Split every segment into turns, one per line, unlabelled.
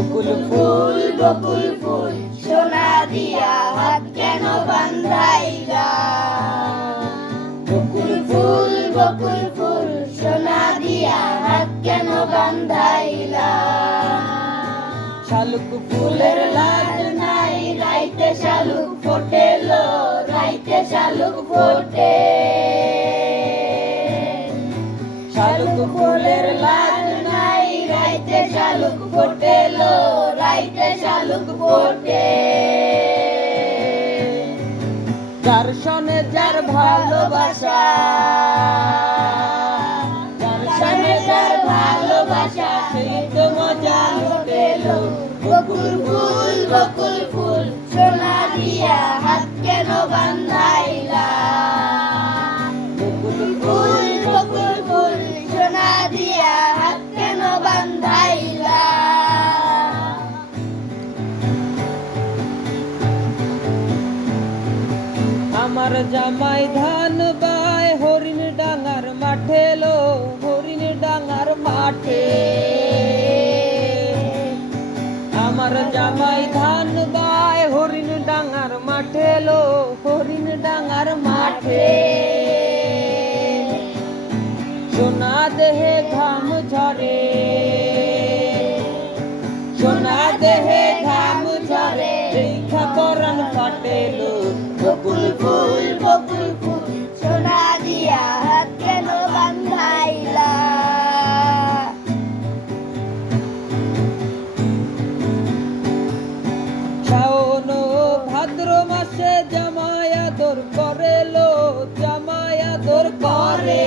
বকুল ফুল বকুল ফুল, সোনা দিয়া হাত কেন বান্ধাইলা? বকুল ফুল বকুল ফুল, সোনা দিয়া হাত কেন বান্ধাইলা?
শালুক
ফুলের লাল নাই, রাইতে শালুক ফোটেলো, রাইতে শালুক ফোটে। শালুক ফুলের নাই শালুক ফোটেলো রাইতে শালুক ফোটে।
যার সনে যার ভালোবাসা, যার সনে যার ভালোবাসা, সেই তো মজা লুটেলো
বকুল ফুল, বকুল
আমার জামাই ধান বায় হরিণ ডাঙার মাঠে লো, হরিণ ডাঙার মাঠে। আমার জামাই ধান বায় হরিণ ডাঙার মাঠে লো, হরিণ ডাঙার মাঠে। সোনা দেহে মাসে জামাই আদর করে লো জামাই আদর করে।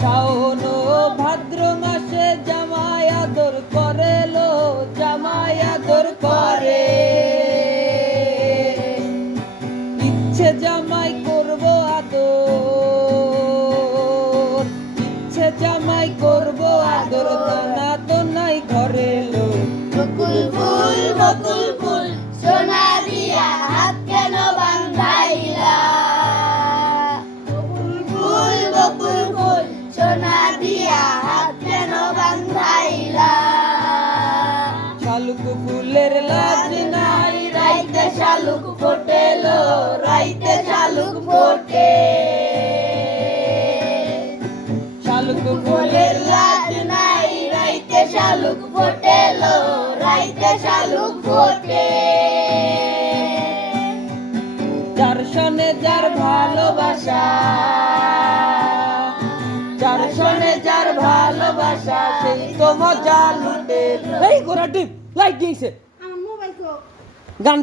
শাওন ভাদ্র মাসে জামাই আদর করে লো জামাই আদর করে। ইচ্ছে জামাই করব আদর, ইচ্ছে জামাই করব আদর। দানা তো নাই ঘরে লো
বকুল বকুল
শালুক
ফোটেলো রাইতে শালুক ফোটে।
শালুক
ফুলের লাজ নাই রাইতে শালুক ফোটেলো রাইতে শালুক ফোটে।
যার যার ভালোবাসা যার সনে যার ভালোবাসা সেই তো মজা লুটে। এই গোরা টিপ লাইট দিয়েছে গান